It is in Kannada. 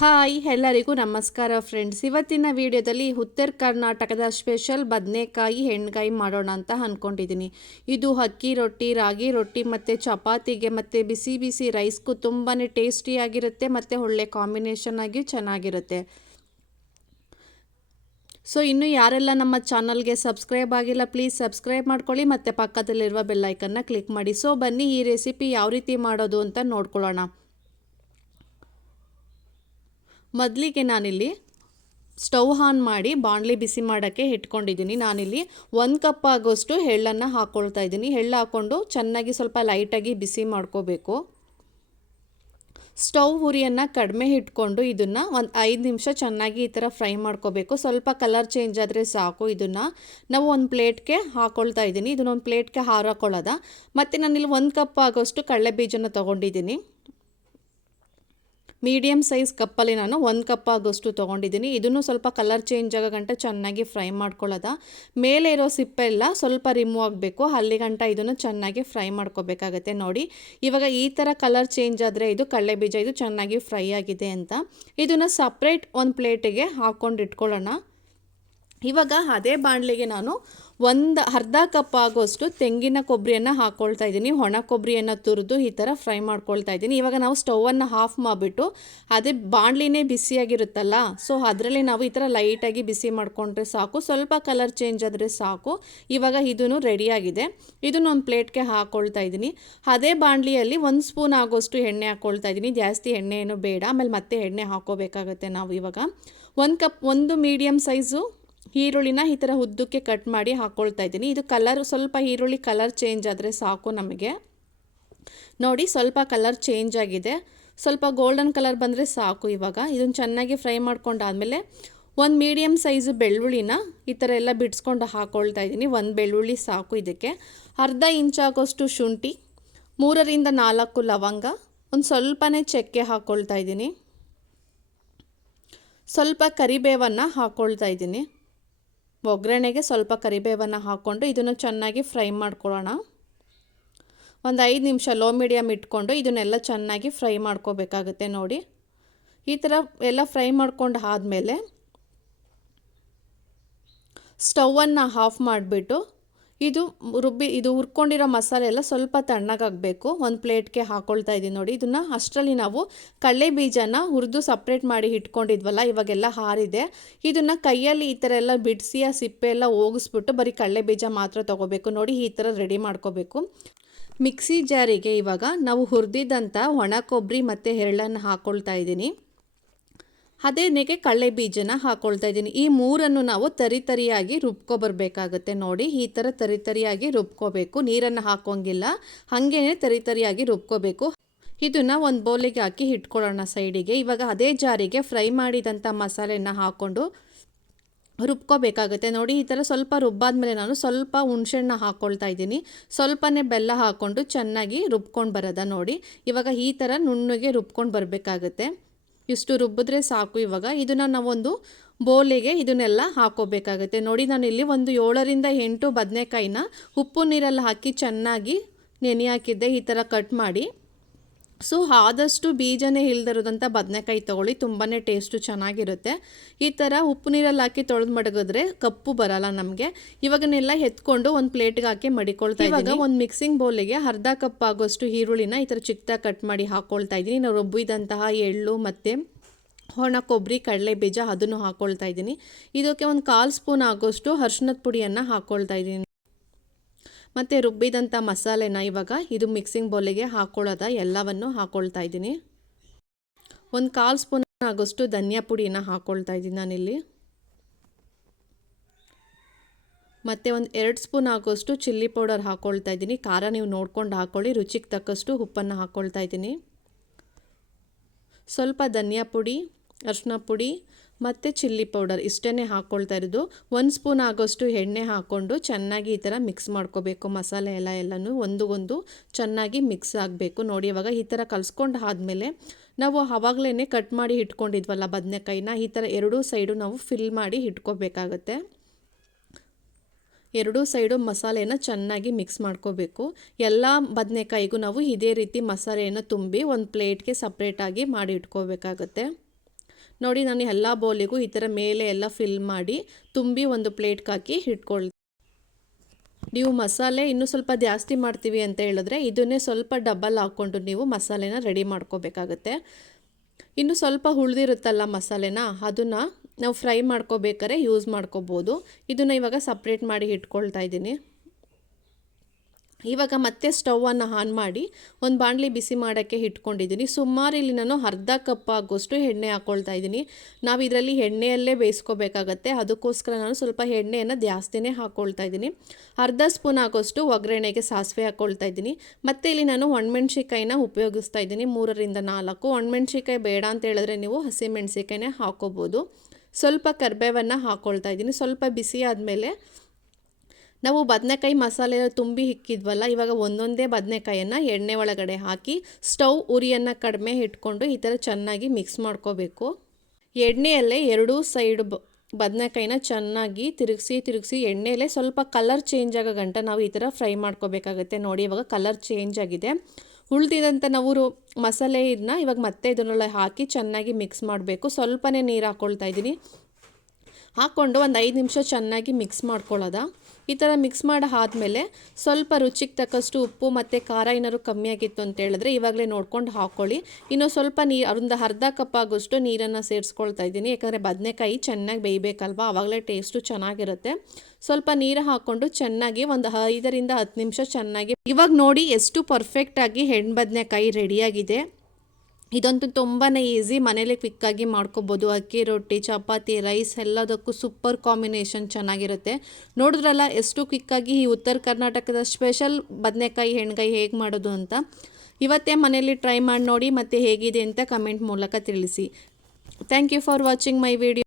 ಹಾಯ್, ಎಲ್ಲರಿಗೂ ನಮಸ್ಕಾರ ಫ್ರೆಂಡ್ಸ್ ಇವತ್ತಿನ ವಿಡಿಯೋದಲ್ಲಿ ಉತ್ತರ ಕರ್ನಾಟಕದ ಸ್ಪೆಷಲ್ ಬದನೆಕಾಯಿ ಹೆಣ್ಗಾಯಿ ಮಾಡೋಣ ಅಂತ ಅಂದ್ಕೊಂಡಿದ್ದೀನಿ ಇದು ಅಕ್ಕಿ ರೊಟ್ಟಿ, ರಾಗಿ ರೊಟ್ಟಿ ಮತ್ತು ಚಪಾತಿಗೆ ಮತ್ತು ಬಿಸಿ ಬಿಸಿ ರೈಸ್ಗೂ ತುಂಬಾ ಟೇಸ್ಟಿಯಾಗಿರುತ್ತೆ ಮತ್ತು ಒಳ್ಳೆ ಕಾಂಬಿನೇಷನ್ ಆಗಿ ಚೆನ್ನಾಗಿರುತ್ತೆ. ಸೊ ಇನ್ನು ಯಾರೆಲ್ಲ ನಮ್ಮ ಚಾನಲ್ಗೆ ಸಬ್ಸ್ಕ್ರೈಬ್ ಆಗಿಲ್ಲ ಪ್ಲೀಸ್ ಸಬ್ಸ್ಕ್ರೈಬ್ ಮಾಡ್ಕೊಳ್ಳಿ ಮತ್ತು ಪಕ್ಕದಲ್ಲಿರುವ ಬೆಲ್ಲೈಕನ್ನ ಕ್ಲಿಕ್ ಮಾಡಿ. ಸೊ ಬನ್ನಿ ಈ ರೆಸಿಪಿ ಯಾವ ರೀತಿ ಮಾಡೋದು ಅಂತ ನೋಡ್ಕೊಳ್ಳೋಣ. ಮೊದಲಿಗೆ ನಾನಿಲ್ಲಿ ಸ್ಟವ್ ಆನ್ ಮಾಡಿ ಬಾಣಲಿ ಬಿಸಿ ಮಾಡೋಕ್ಕೆ ಇಟ್ಕೊಂಡಿದ್ದೀನಿ. ನಾನಿಲ್ಲಿ ಒಂದು ಕಪ್ ಆಗೋಷ್ಟು ಎಳ್ಳನ್ನು ಹಾಕ್ಕೊಳ್ತಾ ಇದ್ದೀನಿ. ಎಳ್ಳು ಹಾಕ್ಕೊಂಡು ಚೆನ್ನಾಗಿ ಸ್ವಲ್ಪ ಲೈಟಾಗಿ ಬಿಸಿ ಮಾಡ್ಕೋಬೇಕು. ಸ್ಟವ್ ಉರಿಯನ್ನು ಕಡಿಮೆ ಇಟ್ಕೊಂಡು ಇದನ್ನು ಒಂದು ಐದು ನಿಮಿಷ ಚೆನ್ನಾಗಿ ಈ ಥರ ಫ್ರೈ ಮಾಡ್ಕೋಬೇಕು. ಸ್ವಲ್ಪ ಕಲರ್ ಚೇಂಜ್ ಆದರೆ ಸಾಕು ಇದನ್ನು. ನಾವು ಒಂದು ಪ್ಲೇಟ್ಗೆ ಹಾಕ್ಕೊಳ್ತಾ ಇದ್ದೀನಿ. ಇದನ್ನೊಂದು ಪ್ಲೇಟ್ಗೆ ಹಾರಾಕೊಳ್ಳೋದ. ಮತ್ತು ನಾನಿಲ್ಲಿ ಒಂದು ಕಪ್ ಆಗೋಷ್ಟು ಕಡಲೆ ಬೀಜನ ತೊಗೊಂಡಿದ್ದೀನಿ. ಮೀಡಿಯಮ್ ಸೈಜ್ ಕಪ್ಪಲ್ಲಿ ನಾನು ಒಂದು ಕಪ್ ಆಗೋಷ್ಟು ತೊಗೊಂಡಿದ್ದೀನಿ. ಇದನ್ನು ಸ್ವಲ್ಪ ಕಲರ್ ಚೇಂಜ್ ಆಗೋ ಗಂಟ ಚೆನ್ನಾಗಿ ಫ್ರೈ ಮಾಡ್ಕೊಳ್ಳೋದ. ಮೇಲೆ ಇರೋ ಸಿಪ್ಪೆಲ್ಲ ಸ್ವಲ್ಪ ರಿಮೂವ್ ಆಗಬೇಕು. ಅಲ್ಲಿ ಗಂಟ ಇದನ್ನು ಚೆನ್ನಾಗಿ ಫ್ರೈ ಮಾಡ್ಕೋಬೇಕಾಗತ್ತೆ ನೋಡಿ. ಇವಾಗ ಈ ಥರ ಕಲರ್ ಚೇಂಜ್ ಆದರೆ ಇದು ಕಡಲೆ ಬೀಜ, ಇದು ಚೆನ್ನಾಗಿ ಫ್ರೈ ಆಗಿದೆ ಅಂತ. ಇದನ್ನು ಸಪ್ರೇಟ್ ಒಂದು ಪ್ಲೇಟಿಗೆ ಹಾಕ್ಕೊಂಡು ಇಟ್ಕೊಳ್ಳೋಣ. ಇವಾಗ ಅದೇ ಬಾಣಲಿಗೆ ನಾನು ಒಂದು ಅರ್ಧ ಕಪ್ ಆಗೋಷ್ಟು ತೆಂಗಿನ ಕೊಬ್ಬರಿಯನ್ನು ಹಾಕ್ಕೊಳ್ತಾ ಇದ್ದೀನಿ. ಒಣ ಕೊಬ್ಬರಿಯನ್ನು ತುರಿದು ಈ ಥರ ಫ್ರೈ ಮಾಡ್ಕೊಳ್ತಾ ಇದ್ದೀನಿ. ಇವಾಗ ನಾವು ಸ್ಟೌವನ್ನು ಆಫ್ ಮಾಡಿಬಿಟ್ಟು ಅದೇ ಬಾಣಲಿನೇ ಬಿಸಿಯಾಗಿರುತ್ತಲ್ಲ ಸೊ ಅದರಲ್ಲಿ ನಾವು ಈ ಥರ ಲೈಟಾಗಿ ಬಿಸಿ ಮಾಡಿಕೊಂಡ್ರೆ ಸಾಕು. ಸ್ವಲ್ಪ ಕಲರ್ ಚೇಂಜ್ ಆದರೆ ಸಾಕು. ಇವಾಗ ಇದೂ ರೆಡಿಯಾಗಿದೆ ಇದನ್ನು ಒಂದು ಪ್ಲೇಟ್ಗೆ ಹಾಕ್ಕೊಳ್ತಾ ಇದ್ದೀನಿ. ಅದೇ ಬಾಣಲಿಯಲ್ಲಿ ಒಂದು ಸ್ಪೂನ್ ಆಗೋಷ್ಟು ಎಣ್ಣೆ ಹಾಕ್ಕೊಳ್ತಾ ಇದ್ದೀನಿ. ಜಾಸ್ತಿ ಎಣ್ಣೆ ಏನು ಬೇಡ. ಆಮೇಲೆ ಮತ್ತೆ ಎಣ್ಣೆ ಹಾಕೋಬೇಕಾಗತ್ತೆ ನಾವು ಇವಾಗ. ಒಂದು ಕಪ್ ಒಂದು ಮೀಡಿಯಮ್ ಸೈಜು ಈರುಳ್ಳಿನ ಈ ಥರ ಉದ್ದಕ್ಕೆ ಕಟ್ ಮಾಡಿ ಹಾಕ್ಕೊಳ್ತಾ ಇದ್ದೀನಿ. ಇದು ಕಲರ್ ಸ್ವಲ್ಪ ಈರುಳ್ಳಿ ಕಲರ್ ಚೇಂಜ್ ಆದರೆ ಸಾಕು ನಮಗೆ. ನೋಡಿ, ಸ್ವಲ್ಪ ಕಲರ್ ಚೇಂಜ್ ಆಗಿದೆ. ಸ್ವಲ್ಪ ಗೋಲ್ಡನ್ ಕಲರ್ ಬಂದರೆ ಸಾಕು ಇವಾಗ. ಇದನ್ನು ಚೆನ್ನಾಗಿ ಫ್ರೈ ಮಾಡ್ಕೊಂಡಾದಮೇಲೆ ಒಂದು ಮೀಡಿಯಮ್ ಸೈಜು ಬೆಳ್ಳುಳ್ಳಿನ ಈ ಥರ ಎಲ್ಲ ಬಿಡಿಸ್ಕೊಂಡು ಹಾಕ್ಕೊಳ್ತಾ ಇದ್ದೀನಿ. ಒಂದು ಬೆಳ್ಳುಳ್ಳಿ ಸಾಕು ಇದಕ್ಕೆ. ಅರ್ಧ ಇಂಚಾಗೋಷ್ಟು ಶುಂಠಿ, ಮೂರರಿಂದ ನಾಲ್ಕು ಲವಂಗ, ಒಂದು ಸ್ವಲ್ಪನೇ ಚಕ್ಕೆ ಹಾಕ್ಕೊಳ್ತಾ ಇದ್ದೀನಿ. ಸ್ವಲ್ಪ ಕರಿಬೇವನ್ನು ಹಾಕ್ಕೊಳ್ತಾ ಇದ್ದೀನಿ. ಒಗ್ಗರಣೆಗೆ ಸ್ವಲ್ಪ ಕರಿಬೇವನ್ನು ಹಾಕ್ಕೊಂಡು ಇದನ್ನು ಚೆನ್ನಾಗಿ ಫ್ರೈ ಮಾಡ್ಕೊಳ್ಳೋಣ. ಒಂದು ಐದು ನಿಮಿಷ ಲೋ ಮೀಡಿಯಮ್ ಇಟ್ಕೊಂಡು ಇದನ್ನೆಲ್ಲ ಚೆನ್ನಾಗಿ ಫ್ರೈ ಮಾಡ್ಕೋಬೇಕಾಗುತ್ತೆ ನೋಡಿ. ಈ ಥರ ಎಲ್ಲ ಫ್ರೈ ಮಾಡ್ಕೊಂಡು ಆದಮೇಲೆ ಸ್ಟವನ್ನು ಆಫ್ ಮಾಡಿಬಿಟ್ಟು ಇದು ರುಬ್ಬಿ, ಇದು ಹುರ್ಕೊಂಡಿರೋ ಮಸಾಲೆ ಎಲ್ಲ ಸ್ವಲ್ಪ ತಣ್ಣಗಾಗಬೇಕು. ಒಂದು ಪ್ಲೇಟ್ಗೆ ಹಾಕ್ಕೊಳ್ತಾ ಇದ್ದೀನಿ ನೋಡಿ. ಇದನ್ನು ಅಷ್ಟರಲ್ಲಿ ನಾವು ಕಡಲೆ ಬೀಜನ ಹುರಿದು ಸಪ್ರೇಟ್ ಮಾಡಿ ಇಟ್ಕೊಂಡಿದ್ವಲ್ಲ ಇವಾಗೆಲ್ಲ ಹಾರಿದೆ. ಇದನ್ನು ಕೈಯಲ್ಲಿ ಈ ಥರ ಎಲ್ಲ ಬಿಡಿಸಿ, ಆ ಸಿಪ್ಪೆ ಎಲ್ಲ ಹೋಗಿಸ್ಬಿಟ್ಟು ಬರೀ ಕಡಲೆ ಬೀಜ ಮಾತ್ರ ತೊಗೋಬೇಕು ನೋಡಿ, ಈ ಥರ ರೆಡಿ ಮಾಡ್ಕೋಬೇಕು. ಮಿಕ್ಸಿ ಜಾರಿಗೆ ಇವಾಗ ನಾವು ಹುರಿದಿದ್ದಂಥ ಒಣ ಕೊಬ್ಬರಿ ಮತ್ತು ಎರಳನ್ನು ಹಾಕ್ಕೊಳ್ತಾ ಇದ್ದೀನಿ ಅದೇನೆಗೆ ಕಳ್ಳೆ ಬೀಜನ ಹಾಕ್ಕೊಳ್ತಾ ಇದ್ದೀನಿ. ಈ ಮೂರನ್ನು ನಾವು ತರಿ ತರಿಯಾಗಿ ರುಬ್ಕೊಬರ್ಬೇಕಾಗುತ್ತೆ ನೋಡಿ. ಈ ಥರ ತರಿ ತರಿಯಾಗಿ ರುಬ್ಕೋಬೇಕು. ನೀರನ್ನು ಹಾಕೋಂಗಿಲ್ಲ. ಹಾಗೇನೆ ತರಿ ತರಿಯಾಗಿ ರುಬ್ಕೋಬೇಕು. ಇದನ್ನು ಒಂದು ಬೌಲಿಗೆ ಹಾಕಿ ಇಟ್ಕೊಳ್ಳೋಣ ಸೈಡಿಗೆ. ಇವಾಗ ಅದೇ ಜಾರಿಗೆ ಫ್ರೈ ಮಾಡಿದಂಥ ಮಸಾಲೆನ ಹಾಕ್ಕೊಂಡು ರುಬ್ಕೋಬೇಕಾಗುತ್ತೆ ನೋಡಿ. ಈ ಥರ ಸ್ವಲ್ಪ ರುಬ್ಬಾದ್ಮೇಲೆ ನಾನು ಸ್ವಲ್ಪ ಹುಣಸೆಣ್ಣ ಹಾಕ್ಕೊಳ್ತಾ ಇದ್ದೀನಿ. ಸ್ವಲ್ಪನೇ ಬೆಲ್ಲ ಹಾಕ್ಕೊಂಡು ಚೆನ್ನಾಗಿ ರುಬ್ಕೊಂಡು ಬರೋದ ನೋಡಿ. ಇವಾಗ ಈ ಥರ ನುಣ್ಣಗೆ ರುಬ್ಕೊಂಡು ಬರಬೇಕಾಗುತ್ತೆ. ಇಷ್ಟು ರುಬ್ಬಿದ್ರೆ ಸಾಕು ಇವಾಗ. ಇದನ್ನು ನಾವೊಂದು ಬೋಲಿಗೆ ಇದನ್ನೆಲ್ಲ ಹಾಕೋಬೇಕಾಗುತ್ತೆ. ನೋಡಿ ನಾನು ಇಲ್ಲಿ ಒಂದು ಏಳರಿಂದ ಎಂಟು ಬದನೆಕಾಯಿನ ಉಪ್ಪು ನೀರಲ್ಲಿ ಹಾಕಿ ಚೆನ್ನಾಗಿ ನೆನೆ ಹಾಕಿದ್ದೆ ಈ ಥರ ಕಟ್ ಮಾಡಿ. ಸೊ ಆದಷ್ಟು ಬೀಜನೇ ಇಲ್ದಿರೋದಂಥ ಬದನೆಕಾಯಿ ತೊಗೊಳ್ಳಿ ತುಂಬಾ ಟೇಸ್ಟು ಚೆನ್ನಾಗಿರುತ್ತೆ. ಈ ಥರ ಉಪ್ಪು ನೀರಲ್ಲಿ ಹಾಕಿ ತೊಳೆದು ಮಡಗಿದ್ರೆ ಕಪ್ಪು ಬರಲ್ಲ ನಮಗೆ. ಇವಾಗನ್ನೆಲ್ಲ ಎತ್ಕೊಂಡು ಒಂದು ಪ್ಲೇಟ್ಗೆ ಹಾಕಿ ಮಡಿಕೊಳ್ತಾ ಇವಾಗ ಒಂದು ಮಿಕ್ಸಿಂಗ್ ಬೌಲಿಗೆ ಅರ್ಧ ಕಪ್ ಆಗೋಷ್ಟು ಈರುಳ್ಳಿನ ಈ ಥರ ಚಿಕ್ಕದಾಗಿ ಕಟ್ ಮಾಡಿ ಹಾಕ್ಕೊಳ್ತಾ ಇದ್ದೀನಿ. ನಾವು ರುಬ್ಬಿದಂತಹ ಎಳ್ಳು ಮತ್ತು ಒಣ ಕೊಬ್ಬರಿ ಕಡಲೆ ಬೀಜ ಅದನ್ನು ಹಾಕ್ಕೊಳ್ತಾ ಇದ್ದೀನಿ. ಇದಕ್ಕೆ ಒಂದು ಕಾಲು ಸ್ಪೂನ್ ಆಗೋಷ್ಟು ಅರ್ಶಿನದ ಪುಡಿಯನ್ನು ಹಾಕ್ಕೊಳ್ತಾ ಇದ್ದೀನಿ. ಮತ್ತು ರುಬ್ಬಿದಂಥ ಮಸಾಲೆನ ಇವಾಗ ಇದು ಮಿಕ್ಸಿಂಗ್ ಬೌಲಿಗೆ ಹಾಕ್ಕೊಳ್ಳೋದ ಎಲ್ಲವನ್ನು ಹಾಕ್ಕೊಳ್ತಾ ಇದ್ದೀನಿ. ಒಂದು ಕಾಲು ಸ್ಪೂನ್ ಆಗೋಷ್ಟು ಧನಿಯಾ ಪುಡಿನ ಹಾಕ್ಕೊಳ್ತಾ ಇದ್ದೀನಿ ನಾನಿಲ್ಲಿ. ಮತ್ತು ಒಂದು ಎರಡು ಸ್ಪೂನ್ ಆಗೋಷ್ಟು ಚಿಲ್ಲಿ ಪೌಡರ್ ಹಾಕ್ಕೊಳ್ತಾ ಇದ್ದೀನಿ. ಖಾರ ನೀವು ನೋಡ್ಕೊಂಡು ಹಾಕ್ಕೊಳ್ಳಿ ರುಚಿಗೆ ತಕ್ಕಷ್ಟು ಉಪ್ಪನ್ನು ಹಾಕ್ಕೊಳ್ತಾ ಇದ್ದೀನಿ. ಸ್ವಲ್ಪ ಧನಿಯಾ ಪುಡಿ ಅರಿಶಿನ ಪುಡಿ ಮತ್ತು ಚಿಲ್ಲಿ ಪೌಡರ್ ಇಷ್ಟೇ ಹಾಕ್ಕೊಳ್ತಾ ಇರೋದು. ಒಂದು ಸ್ಪೂನ್ ಆಗೋಷ್ಟು ಎಣ್ಣೆ ಹಾಕ್ಕೊಂಡು ಚೆನ್ನಾಗಿ ಈ ಥರ ಮಿಕ್ಸ್ ಮಾಡ್ಕೋಬೇಕು. ಮಸಾಲೆ ಎಲ್ಲ ಎಲ್ಲನೂ ಒಂದು ಚೆನ್ನಾಗಿ ಮಿಕ್ಸ್ ಆಗಬೇಕು. ನೋಡಿ ಇವಾಗ ಈ ಥರ ಕಲಿಸ್ಕೊಂಡು ಆದಮೇಲೆ ನಾವು ಆವಾಗಲೇ ಕಟ್ ಮಾಡಿ ಇಟ್ಕೊಂಡಿದ್ವಲ್ಲ ಬದನೆಕಾಯಿನ, ಈ ಥರ ಎರಡೂ ಸೈಡು ನಾವು ಫಿಲ್ ಮಾಡಿ ಇಟ್ಕೋಬೇಕಾಗತ್ತೆ. ಎರಡೂ ಸೈಡು ಮಸಾಲೆನ ಚೆನ್ನಾಗಿ ಮಿಕ್ಸ್ ಮಾಡ್ಕೋಬೇಕು. ಎಲ್ಲ ಬದನೆಕಾಯಿಗೂ ನಾವು ಇದೇ ರೀತಿ ಮಸಾಲೆಯನ್ನು ತುಂಬಿ ಒಂದು ಪ್ಲೇಟ್ಗೆ ಸಪ್ರೇಟಾಗಿ ಮಾಡಿ ಇಟ್ಕೋಬೇಕಾಗತ್ತೆ. ನೋಡಿ ನಾನು ಎಲ್ಲ ಬೌಲಿಗೂ ಈ ಥರ ಮೇಲೆ ಎಲ್ಲ ಫಿಲ್ ಮಾಡಿ ತುಂಬಿ ಒಂದು ಪ್ಲೇಟ್ಗೆ ಹಾಕಿ ಇಟ್ಕೊಳ್ತೀನಿ. ನೀವು ಮಸಾಲೆ ಇನ್ನೂ ಸ್ವಲ್ಪ ಜಾಸ್ತಿ ಮಾಡ್ತೀವಿ ಅಂತ ಹೇಳಿದ್ರೆ ಇದನ್ನೇ ಸ್ವಲ್ಪ ಡಬ್ಬಲ್ ಹಾಕ್ಕೊಂಡು ನೀವು ಮಸಾಲೆನ ರೆಡಿ ಮಾಡ್ಕೋಬೇಕಾಗತ್ತೆ. ಇನ್ನು ಸ್ವಲ್ಪ ಉಳಿದಿರುತ್ತಲ್ಲ ಮಸಾಲೆನ, ಅದನ್ನು ನಾವು ಫ್ರೈ ಮಾಡ್ಕೋಬೇಕಾರೆ ಯೂಸ್ ಮಾಡ್ಕೋಬೋದು. ಇದನ್ನು ಇವಾಗ ಸಪ್ರೇಟ್ ಮಾಡಿ ಇಟ್ಕೊಳ್ತಾ ಇದ್ದೀನಿ. ಇವಾಗ ಮತ್ತೆ ಸ್ಟವನ್ನು ಆನ್ ಮಾಡಿ ಒಂದು ಬಾಣಲಿ ಬಿಸಿ ಮಾಡೋಕ್ಕೆ ಇಟ್ಕೊಂಡಿದ್ದೀನಿ ಸುಮಾರು ಇಲ್ಲಿ ನಾನು ಅರ್ಧ ಕಪ್ ಆಗೋಷ್ಟು ಎಣ್ಣೆ ಹಾಕ್ಕೊಳ್ತಾ ಇದ್ದೀನಿ ನಾವು ಇದರಲ್ಲಿ ಎಣ್ಣೆಯಲ್ಲೇ ಬೇಯಿಸ್ಕೋಬೇಕಾಗತ್ತೆ. ಅದಕ್ಕೋಸ್ಕರ ನಾನು ಸ್ವಲ್ಪ ಎಣ್ಣೆಯನ್ನು ಜಾಸ್ತಿನೇ ಹಾಕ್ಕೊಳ್ತಾ ಇದ್ದೀನಿ ಅರ್ಧ ಸ್ಪೂನ್ ಆಗೋಷ್ಟು ಒಗ್ಗರಣೆಗೆ ಸಾಸಿವೆ ಹಾಕ್ಕೊಳ್ತಾ ಇದ್ದೀನಿ ಮತ್ತು ಇಲ್ಲಿ ನಾನು ಒಣಮೆಣ್ಸಿಕಾಯಿನ ಉಪಯೋಗಿಸ್ತಾ ಇದ್ದೀನಿ ಮೂರರಿಂದ ನಾಲ್ಕು. ಒಣಮೆಣ್ಸಿಕಾಯಿ ಬೇಡ ಅಂತ ಹೇಳಿದ್ರೆ ನೀವು ಹಸಿಮೆಣ್ಸಿಕಾಯಿನೇ ಹಾಕೋಬೋದು. ಸ್ವಲ್ಪ ಕರ್ಬೇವನ್ನು ಹಾಕ್ಕೊಳ್ತಾ ಇದ್ದೀನಿ ಸ್ವಲ್ಪ ಬಿಸಿ ಆದಮೇಲೆ ನಾವು ಬದನೆಕಾಯಿ ಮಸಾಲೆ ತುಂಬಿ ಇಕ್ಕಿದ್ವಲ್ಲ ಇವಾಗ ಒಂದೊಂದೇ ಬದನೆಕಾಯನ್ನು ಎಣ್ಣೆ ಒಳಗಡೆ ಹಾಕಿ ಸ್ಟವ್ ಉರಿಯನ್ನು ಕಡಿಮೆ ಇಟ್ಕೊಂಡು ಈ ಥರ ಚೆನ್ನಾಗಿ ಮಿಕ್ಸ್ ಮಾಡ್ಕೋಬೇಕು. ಎಣ್ಣೆಯಲ್ಲೇ ಎರಡೂ ಸೈಡ್ ಬದನೆಕಾಯಿನ ಚೆನ್ನಾಗಿ ತಿರುಗಿಸಿ ತಿರುಗಿಸಿ ಎಣ್ಣೆಯಲ್ಲೇ ಸ್ವಲ್ಪ ಕಲರ್ ಚೇಂಜ್ ಆಗೋ ಗಂಟ ನಾವು ಈ ಥರ ಫ್ರೈ ಮಾಡ್ಕೋಬೇಕಾಗುತ್ತೆ. ನೋಡಿ ಇವಾಗ ಕಲರ್ ಚೇಂಜ್ ಆಗಿದೆ. ಉಳಿದಿದಂಥ ನಾವು ಮಸಾಲೆ ಇದನ್ನ ಇವಾಗ ಮತ್ತೆ ಇದನ್ನೆಲ್ಲ ಹಾಕಿ ಚೆನ್ನಾಗಿ ಮಿಕ್ಸ್ ಮಾಡಬೇಕು. ಸ್ವಲ್ಪನೇ ನೀರು ಹಾಕ್ಕೊಳ್ತಾ ಇದ್ದೀನಿ. ಹಾಕ್ಕೊಂಡು ಒಂದು ಐದು ನಿಮಿಷ ಚೆನ್ನಾಗಿ ಮಿಕ್ಸ್ ಮಾಡ್ಕೊಳ್ಳೋದ? ಈ ಥರ ಮಿಕ್ಸ್ ಮಾಡಿ ಆದಮೇಲೆ ಸ್ವಲ್ಪ ರುಚಿಗೆ ತಕ್ಕಷ್ಟು ಉಪ್ಪು ಮತ್ತು ಖಾರ ಏನಾದ್ರು ಕಮ್ಮಿ ಆಗಿತ್ತು ಅಂತ ಹೇಳಿದ್ರೆ ಇವಾಗಲೇ ನೋಡ್ಕೊಂಡು ಹಾಕ್ಕೊಳ್ಳಿ ಇನ್ನೂ ಸ್ವಲ್ಪ ನೀರು ಒಂದು ಅರ್ಧ ಕಪ್ ಆಗೋಷ್ಟು ನೀರನ್ನು ಸೇರಿಸ್ಕೊಳ್ತಾ ಇದ್ದೀನಿ. ಯಾಕಂದರೆ ಬದನೆಕಾಯಿ ಚೆನ್ನಾಗಿ ಬೇಯಬೇಕಲ್ವ? ಆವಾಗಲೇ ಟೇಸ್ಟು ಚೆನ್ನಾಗಿರುತ್ತೆ. ಸ್ವಲ್ಪ ನೀರು ಹಾಕ್ಕೊಂಡು ಚೆನ್ನಾಗಿ ಒಂದು ಐದರಿಂದ ಹತ್ತು ನಿಮಿಷ ಚೆನ್ನಾಗಿ ಇವಾಗ ನೋಡಿ ಎಷ್ಟು ಪರ್ಫೆಕ್ಟಾಗಿ ಹೆಣ್ಣು ಬದನೆಕಾಯಿ ರೆಡಿಯಾಗಿದೆ ಇದಂತೂ ತುಂಬಾ ಈಸಿ ಮನೇಲಿ ಕ್ವಿಕ್ಕಾಗಿ ಮಾಡ್ಕೋಬೋದು. ಅಕ್ಕಿ, ರೊಟ್ಟಿ, ಚಪಾತಿ ರೈಸ್ ಎಲ್ಲದಕ್ಕೂ ಸೂಪರ್ ಕಾಂಬಿನೇಷನ್ ಚೆನ್ನಾಗಿರುತ್ತೆ. ನೋಡಿದ್ರಲ್ಲ ಎಷ್ಟು ಕ್ವಿಕ್ಕಾಗಿ ಈ ಉತ್ತರ ಕರ್ನಾಟಕದ ಸ್ಪೆಷಲ್ ಬದನೆಕಾಯಿ, ಹೆಣ್ಗಾಯಿ ಹೇಗೆ ಮಾಡೋದು ಅಂತ. ಇವತ್ತೇ ಮನೇಲಿ ಟ್ರೈ ಮಾಡಿ ನೋಡಿ ಮತ್ತು ಹೇಗಿದೆ ಅಂತ ಕಮೆಂಟ್ ಮೂಲಕ ತಿಳಿಸಿ. Thank you for watching my video